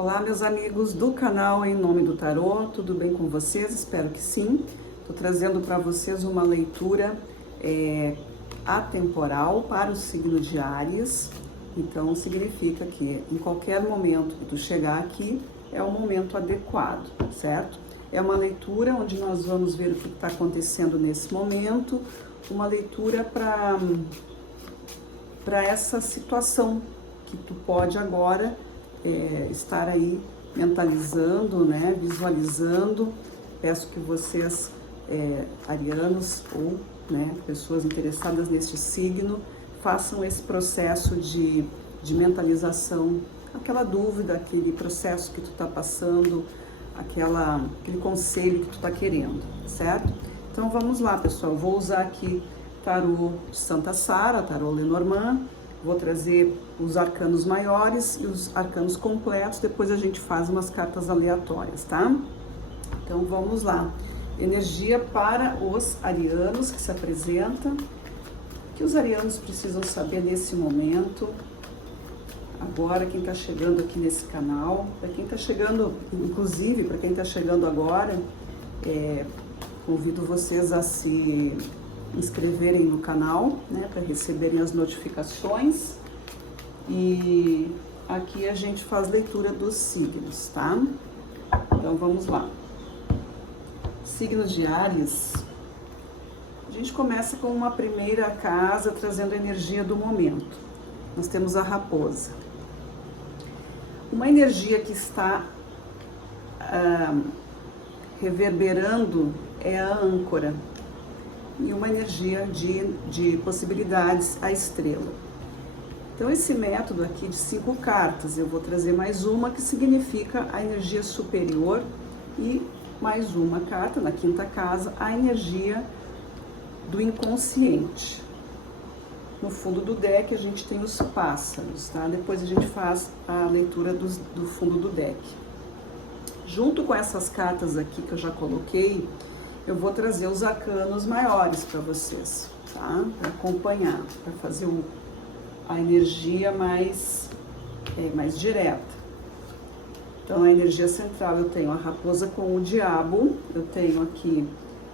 Olá, meus amigos do canal Em Nome do Tarô, tudo bem com vocês? Espero que sim. Estou trazendo para vocês uma leitura atemporal para o signo de Áries. Então, significa que em qualquer momento que tu chegar aqui, é o momento adequado, certo? É uma leitura onde nós vamos ver o que está acontecendo nesse momento, uma leitura para essa situação que tu pode agora estar aí mentalizando, né, visualizando. Peço que vocês, arianos ou pessoas interessadas neste signo, façam esse processo de mentalização, aquela dúvida, aquele processo que tu está passando, aquele conselho que tu está querendo, certo? Então vamos lá, pessoal. Vou usar aqui tarô de Santa Sara, tarô Lenormand. Vou trazer os arcanos maiores e os arcanos completos, depois a gente faz umas cartas aleatórias, tá? Então vamos lá. Energia para os arianos que se apresentam. O que os arianos precisam saber nesse momento? Agora, quem está chegando aqui nesse canal, para quem está chegando, inclusive para quem está chegando agora, convido vocês a se inscreverem no canal, né, para receberem as notificações. E aqui a gente faz leitura dos signos, tá? Então vamos lá. Signo de Áries. A gente começa com uma primeira casa trazendo a energia do momento. Nós temos a raposa. Uma energia que está reverberando é a âncora. E uma energia de possibilidades, a estrela. Então esse método aqui de 5 cartas, eu vou trazer mais uma que significa a energia superior e mais uma carta, na quinta casa, a energia do inconsciente. No fundo do deck a gente tem os pássaros, tá? Depois a gente faz a leitura do fundo do deck. Junto com essas cartas aqui que eu já coloquei, eu vou trazer os arcanos maiores para vocês, tá? Para acompanhar, para fazer a energia mais direta. Então, a energia central, eu tenho a raposa com o diabo, eu tenho aqui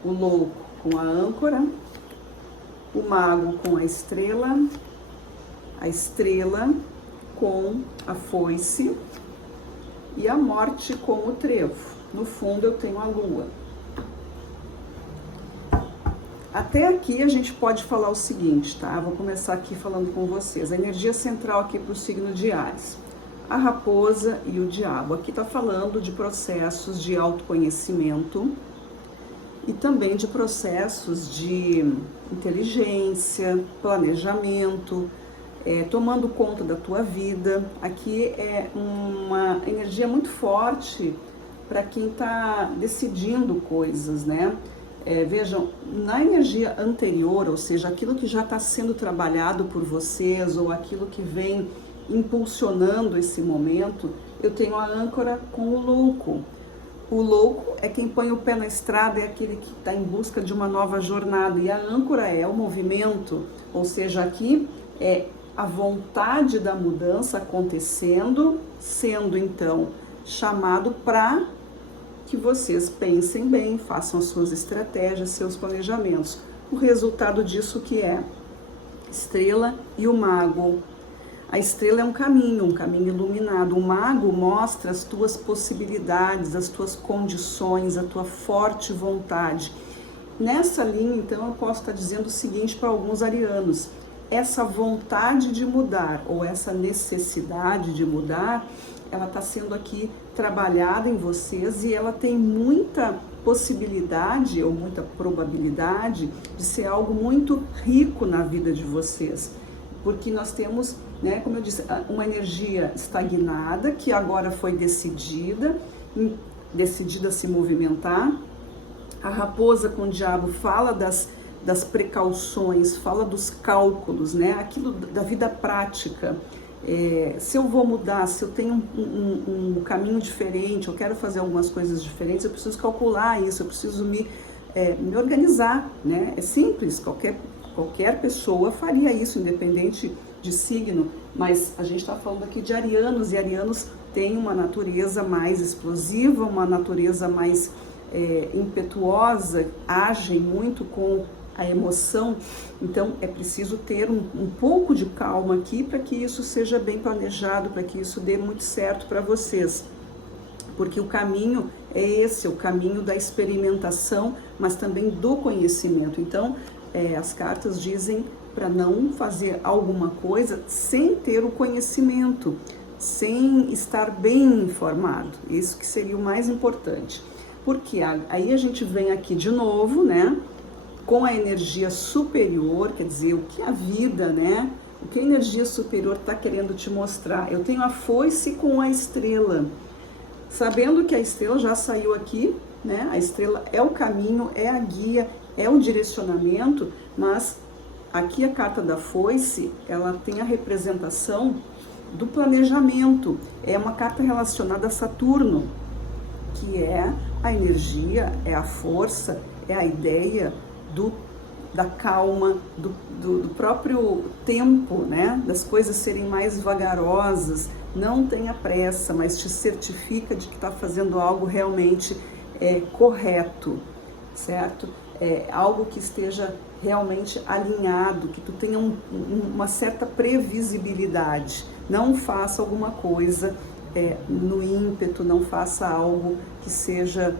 o louco com a âncora, o mago com a estrela com a foice e a morte com o trevo. No fundo, eu tenho a lua. Até aqui a gente pode falar o seguinte, tá? Vou começar aqui falando com vocês. A energia central aqui para o signo de Áries. A raposa e o diabo. Aqui tá falando de processos de autoconhecimento e também de processos de inteligência, planejamento, tomando conta da tua vida. Aqui é uma energia muito forte para quem tá decidindo coisas, né? Vejam, na energia anterior, ou seja, aquilo que já está sendo trabalhado por vocês ou aquilo que vem impulsionando esse momento, eu tenho a âncora com o louco. O louco é quem põe o pé na estrada, é aquele que está em busca de uma nova jornada, e a âncora é o movimento, ou seja, aqui é a vontade da mudança acontecendo, sendo então chamado para que vocês pensem bem, façam as suas estratégias, seus planejamentos. O resultado disso que é estrela e o mago. A estrela é um caminho iluminado. O mago mostra as tuas possibilidades, as tuas condições, a tua forte vontade. Nessa linha, então, eu posso estar dizendo o seguinte para alguns arianos: essa vontade de mudar ou essa necessidade de mudar, ela está sendo aqui trabalhada em vocês e ela tem muita possibilidade ou muita probabilidade de ser algo muito rico na vida de vocês. Porque nós temos, né, como eu disse, uma energia estagnada que agora foi decidida a se movimentar. A raposa com o diabo fala das precauções, fala dos cálculos, né, aquilo da vida prática. Se eu vou mudar, se eu tenho um caminho diferente, eu quero fazer algumas coisas diferentes, eu preciso calcular isso, eu preciso me organizar, né? É simples, qualquer pessoa faria isso, independente de signo, mas a gente está falando aqui de arianos, e arianos têm uma natureza mais explosiva, uma natureza mais impetuosa, agem muito com a emoção. Então é preciso ter um pouco de calma aqui para que isso seja bem planejado, para que isso dê muito certo para vocês. Porque o caminho é esse, o caminho da experimentação, mas também do conhecimento. Então, as cartas dizem para não fazer alguma coisa sem ter o conhecimento, sem estar bem informado. Isso que seria o mais importante. Porque aí a gente vem aqui de novo, né, com a energia superior, quer dizer, o que a vida, né, o que a energia superior está querendo te mostrar. Eu tenho a foice com a estrela. Sabendo que a estrela já saiu aqui, né? A estrela é o caminho, é a guia, é o direcionamento, mas aqui a carta da foice, ela tem a representação do planejamento. É uma carta relacionada a Saturno, que é a energia, é a força, é a ideia da calma, do próprio tempo, né? Das coisas serem mais vagarosas. Não tenha pressa, mas te certifica de que está fazendo algo realmente correto, certo? Algo que esteja realmente alinhado, que tu tenha uma certa previsibilidade. Não faça alguma coisa no ímpeto, não faça algo que seja,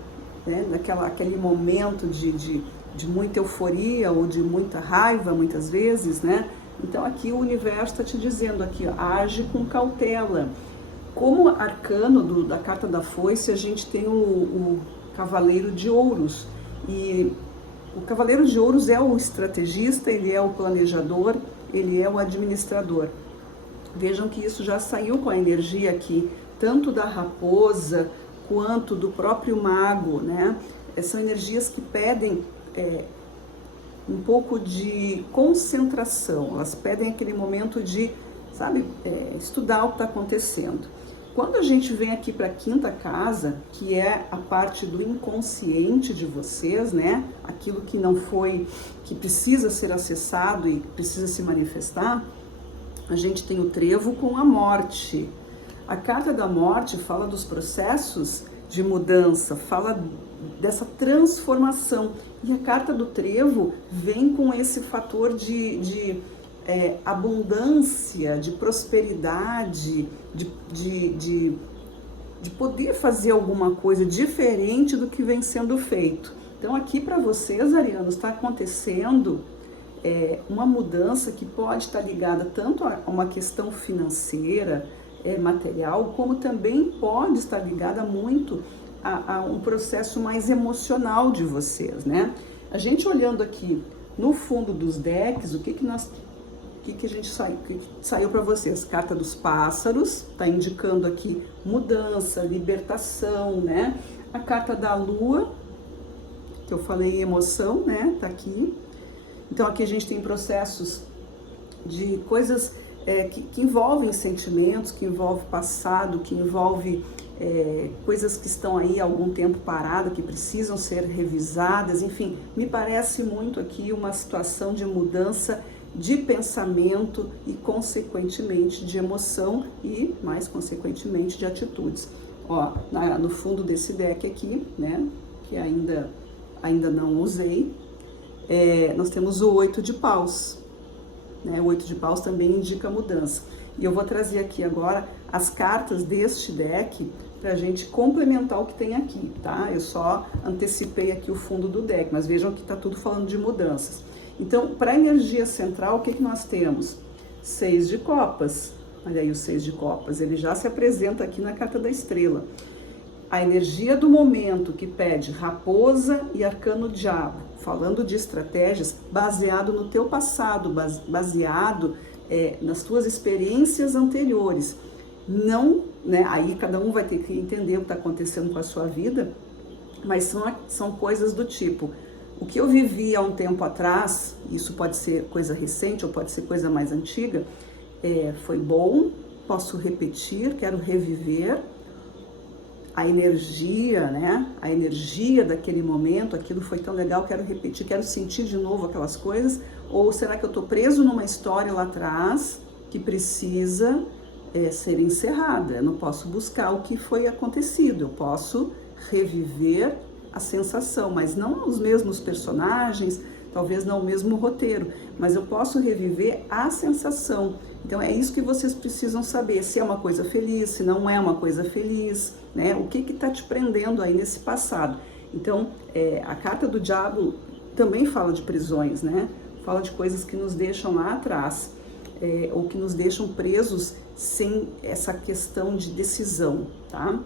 né, aquele momento de muita euforia ou de muita raiva, muitas vezes, né? Então aqui o universo está te dizendo aqui, ó, age com cautela. Como arcano da carta da foice, a gente tem o cavaleiro de ouros. E o cavaleiro de ouros é o estrategista, ele é o planejador, ele é o administrador. Vejam que isso já saiu com a energia aqui, tanto da raposa quanto do próprio mago, né? São energias que pedem um pouco de concentração, elas pedem aquele momento de, sabe, estudar o que está acontecendo. Quando a gente vem aqui para a quinta casa, que é a parte do inconsciente de vocês, né, aquilo que não foi, que precisa ser acessado e precisa se manifestar, a gente tem o trevo com a morte. A carta da morte fala dos processos de mudança, fala dessa transformação. E a carta do trevo vem com esse fator de abundância, de prosperidade, de poder fazer alguma coisa diferente do que vem sendo feito. Então aqui para vocês, arianos, está acontecendo uma mudança que pode estar ligada tanto a uma questão financeira, material, como também pode estar ligada muito a um processo mais emocional de vocês, né? A gente olhando aqui no fundo dos decks, o que a gente saiu para vocês? Carta dos pássaros, tá indicando aqui mudança, libertação, né? A carta da lua, que eu falei emoção, né? Tá aqui. Então aqui a gente tem processos de coisas que envolvem sentimentos, que envolvem passado, que envolve coisas que estão aí há algum tempo paradas, que precisam ser revisadas, enfim, me parece muito aqui uma situação de mudança de pensamento e, consequentemente, de emoção e, mais consequentemente, de atitudes. Ó, no fundo desse deck aqui, né, que ainda não usei, nós temos o 8 de paus. Né? O 8 de paus também indica mudança. E eu vou trazer aqui agora as cartas deste deck para a gente complementar o que tem aqui, tá? Eu só antecipei aqui o fundo do deck, mas vejam que está tudo falando de mudanças. Então, para a energia central, o que nós temos? 6 de copas. Olha aí o 6 de copas, ele já se apresenta aqui na carta da estrela. A energia do momento que pede raposa e arcano diabo, falando de estratégias baseado no teu passado, baseado nas tuas experiências anteriores. Não, né, aí cada um vai ter que entender o que está acontecendo com a sua vida, mas são coisas do tipo, o que eu vivi há um tempo atrás, isso pode ser coisa recente ou pode ser coisa mais antiga, foi bom, posso repetir, quero reviver a energia, né? A energia daquele momento, aquilo foi tão legal, quero repetir, quero sentir de novo aquelas coisas, ou será que eu estou preso numa história lá atrás que precisa ser encerrada, eu não posso buscar o que foi acontecido, eu posso reviver a sensação, mas não os mesmos personagens, talvez não o mesmo roteiro, mas eu posso reviver a sensação. Então é isso que vocês precisam saber, se é uma coisa feliz, se não é uma coisa feliz, né? O que está te prendendo aí nesse passado. Então a carta do diabo também fala de prisões, né? Fala de coisas que nos deixam lá atrás, ou que nos deixam presos sem essa questão de decisão, tá?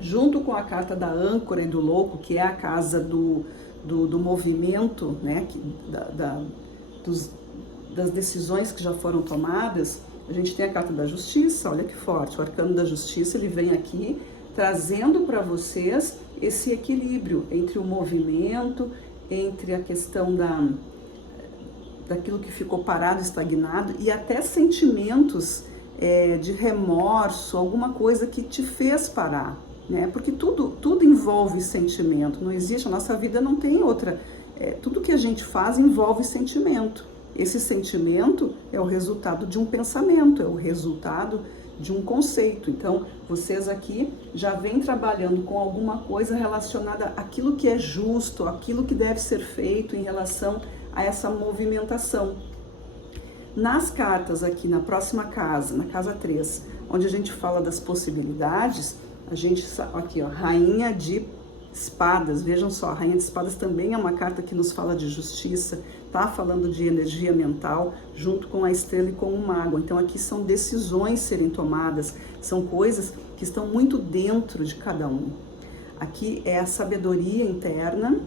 Junto com a carta da âncora e do louco, que é a casa do movimento, né, das decisões que já foram tomadas, a gente tem a carta da justiça, olha que forte, o arcano da justiça, ele vem aqui trazendo para vocês esse equilíbrio entre o movimento, entre a questão daquilo que ficou parado, estagnado, e até sentimentos de remorso, alguma coisa que te fez parar, né? Porque tudo envolve sentimento, não existe, a nossa vida não tem outra, tudo que a gente faz envolve sentimento. Esse sentimento é o resultado de um pensamento, é o resultado de um conceito. Então, vocês aqui já vêm trabalhando com alguma coisa relacionada àquilo que é justo, àquilo que deve ser feito em relação a essa movimentação. Nas cartas aqui, na próxima casa, na casa 3, onde a gente fala das possibilidades, a gente, aqui ó, Rainha de Espadas, vejam só, a Rainha de Espadas também é uma carta que nos fala de justiça, tá falando de energia mental, junto com a estrela e com o mago. Então aqui são decisões serem tomadas, são coisas que estão muito dentro de cada um. Aqui é a sabedoria interna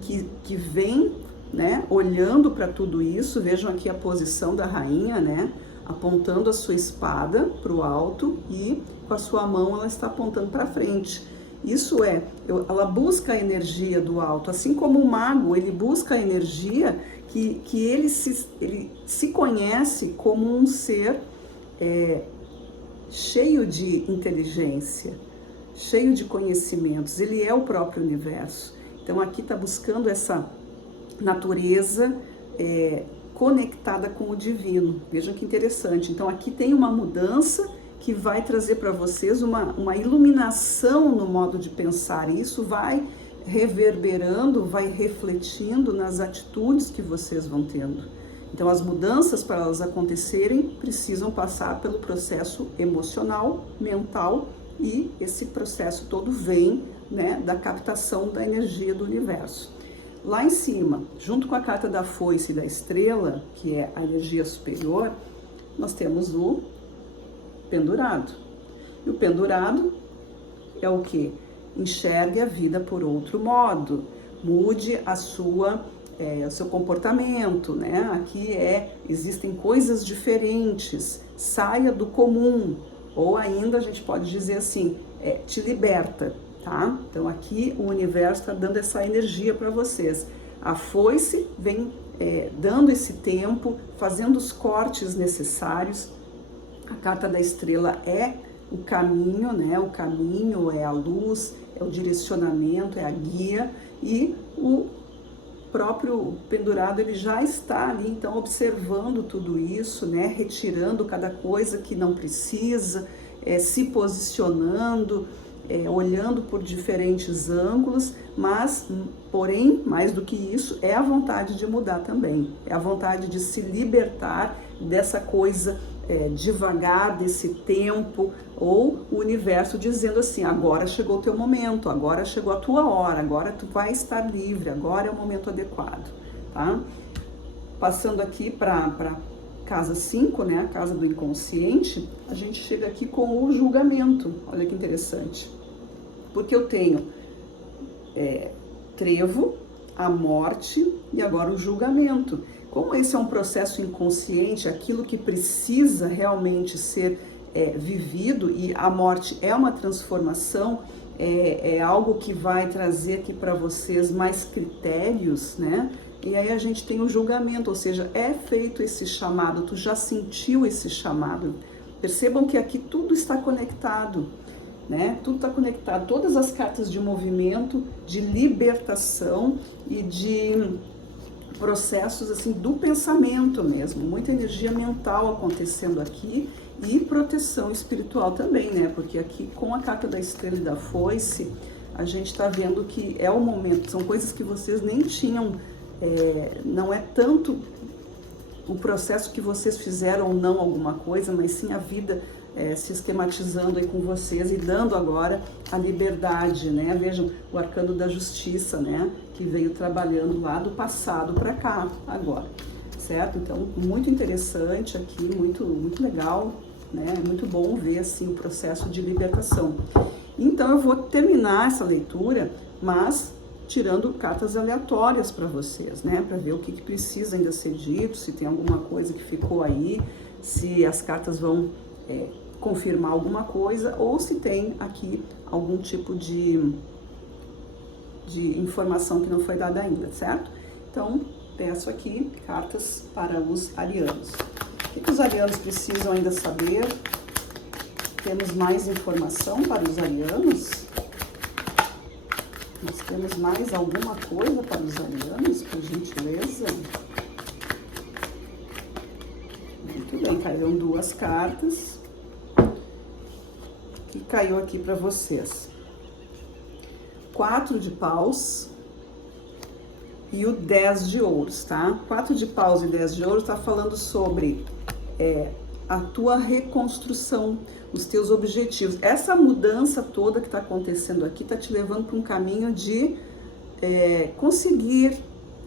que vem, né, olhando para tudo isso. Vejam aqui a posição da rainha, né, apontando a sua espada para o alto e com a sua mão ela está apontando para frente. Isso ela busca a energia do alto, assim como o mago, ele busca a energia que ele se conhece como um ser cheio de inteligência, cheio de conhecimentos, ele é o próprio universo. Então aqui está buscando essa natureza conectada com o divino. Vejam que interessante. Então aqui tem uma mudança que vai trazer para vocês uma iluminação no modo de pensar. E isso vai reverberando, vai refletindo nas atitudes que vocês vão tendo. Então as mudanças, para elas acontecerem, precisam passar pelo processo emocional, mental, e esse processo todo vem, né, da captação da energia do universo. Lá em cima, junto com a carta da foice e da estrela, que é a energia superior, nós temos o pendurado. E o pendurado é o que? Enxergue a vida por outro modo, mude o seu comportamento, né? Aqui existem coisas diferentes, saia do comum, ou ainda a gente pode dizer assim, te liberta, tá? Então aqui o universo está dando essa energia para vocês. A foice vem dando esse tempo, fazendo os cortes necessários. A carta da estrela é o caminho, né? O caminho é a luz, é o direcionamento, é a guia, e o próprio pendurado ele já está ali, então observando tudo isso, né? Retirando cada coisa que não precisa, se posicionando, olhando por diferentes ângulos, mas, porém, mais do que isso, é a vontade de mudar também, é a vontade de se libertar dessa coisa devagar, desse tempo, ou o universo dizendo assim, agora chegou o teu momento, agora chegou a tua hora, agora tu vai estar livre, agora é o momento adequado, tá? Passando aqui para casa 5, né, a casa do inconsciente, a gente chega aqui com o julgamento. Olha que interessante, porque eu tenho trevo, a morte e agora o julgamento. Como esse é um processo inconsciente, aquilo que precisa realmente ser vivido, e a morte é uma transformação, é algo que vai trazer aqui para vocês mais critérios, né? E aí a gente tem o julgamento, ou seja, é feito esse chamado, tu já sentiu esse chamado. Percebam que aqui tudo está conectado, né? Tudo está conectado, todas as cartas de movimento, de libertação e de processos assim do pensamento mesmo, muita energia mental acontecendo aqui, e proteção espiritual também, né? Porque aqui com a carta da estrela e da foice, a gente está vendo que é o momento, são coisas que vocês nem tinham, não é tanto o processo que vocês fizeram ou não alguma coisa, mas sim a vida sistematizando aí com vocês e dando agora a liberdade, né? Vejam, o arcano da justiça, né? Que veio trabalhando lá do passado para cá agora, certo? Então, muito interessante aqui, muito legal, né? É muito bom ver assim o processo de libertação. Então, eu vou terminar essa leitura, mas tirando cartas aleatórias para vocês, né? Para ver o que precisa ainda ser dito, se tem alguma coisa que ficou aí, se as cartas vão confirmar alguma coisa ou se tem aqui algum tipo de informação que não foi dada ainda, certo? Então, peço aqui cartas para os arianos. O que os arianos precisam ainda saber? Temos mais informação para os arianos? Nós temos mais alguma coisa para os arianos, por gentileza? Muito bem, caíram duas cartas. Que caiu aqui para vocês. 4 de paus e o 10 de ouros, tá? 4 de paus e 10 de ouros tá falando sobre a tua reconstrução, os teus objetivos. Essa mudança toda que tá acontecendo aqui tá te levando para um caminho de conseguir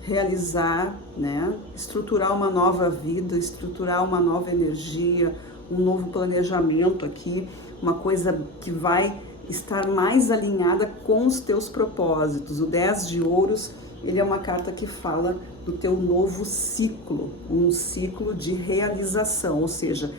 realizar, né? Estruturar uma nova vida, estruturar uma nova energia, um novo planejamento aqui, uma coisa que vai estar mais alinhada com os teus propósitos. O 10 de ouros, ele é uma carta que fala do teu novo ciclo, um ciclo de realização, ou seja,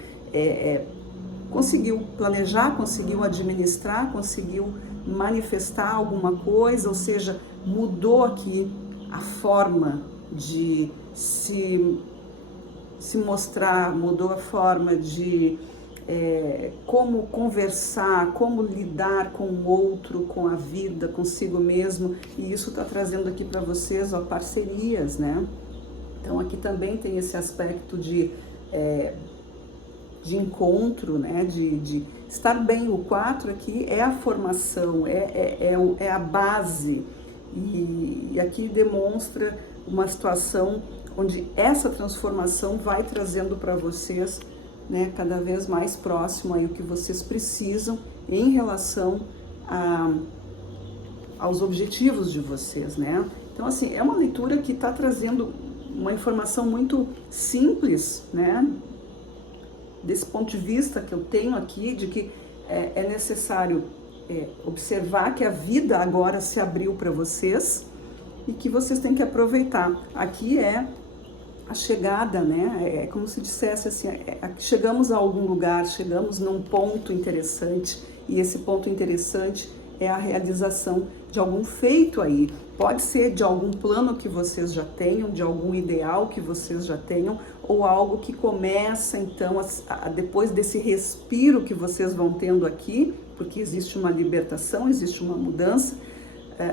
conseguiu planejar, conseguiu administrar, conseguiu manifestar alguma coisa, ou seja, mudou aqui a forma de se mostrar, mudou a forma de como conversar, como lidar com o outro, com a vida, consigo mesmo, e isso está trazendo aqui para vocês, ó, parcerias, né? Então aqui também tem esse aspecto de encontro, né? De estar bem. O 4 aqui é a formação, é a base, e aqui demonstra uma situação onde essa transformação vai trazendo para vocês, né, cada vez mais próximo aí o que vocês precisam em relação aos objetivos de vocês, né? Então, assim, é uma leitura que está trazendo uma informação muito simples, né? Desse ponto de vista que eu tenho aqui, de que é necessário observar que a vida agora se abriu para vocês e que vocês têm que aproveitar. Aqui é a chegada, né? É como se dissesse assim, chegamos a algum lugar, chegamos num ponto interessante, e esse ponto interessante é a realização de algum feito aí. Pode ser de algum plano que vocês já tenham, de algum ideal que vocês já tenham, ou algo que começa então, depois desse respiro que vocês vão tendo aqui, porque existe uma libertação, existe uma mudança,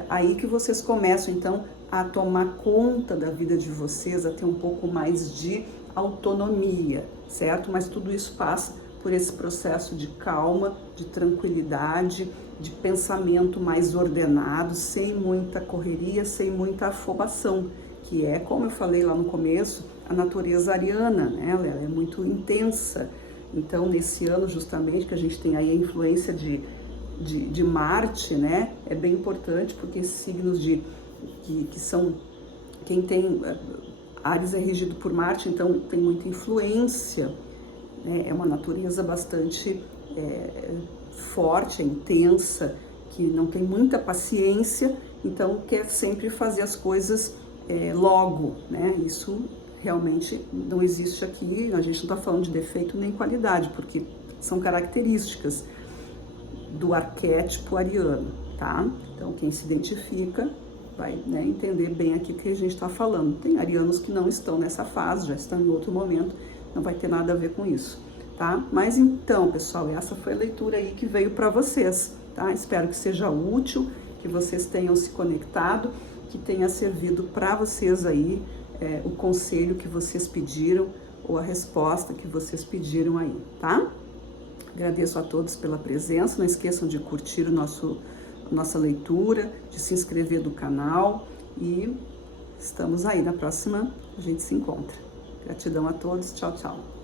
aí que vocês começam então a tomar conta da vida de vocês, a ter um pouco mais de autonomia, certo? Mas tudo isso passa por esse processo de calma, de tranquilidade, de pensamento mais ordenado, sem muita correria, sem muita afobação, que é, como eu falei lá no começo, a natureza ariana, né? Ela é muito intensa. Então, nesse ano, justamente, que a gente tem aí a influência de Marte, né? É bem importante, porque esses signos que são, quem tem, Áries é regido por Marte, então tem muita influência, né? É uma natureza bastante forte, é intensa, que não tem muita paciência, então quer sempre fazer as coisas logo, né? Isso realmente não existe aqui, a gente não está falando de defeito nem qualidade, porque são características do arquétipo ariano, tá? Então quem se identifica vai, né, entender bem aqui o que a gente está falando. Tem arianos que não estão nessa fase, já estão em outro momento, não vai ter nada a ver com isso, tá? Mas então, pessoal, essa foi a leitura aí que veio para vocês, tá? Espero que seja útil, que vocês tenham se conectado, que tenha servido para vocês aí o conselho que vocês pediram ou a resposta que vocês pediram aí, tá? Agradeço a todos pela presença. Não esqueçam de curtir nossa leitura, de se inscrever no canal e estamos aí. Na próxima a gente se encontra. Gratidão a todos. Tchau, tchau.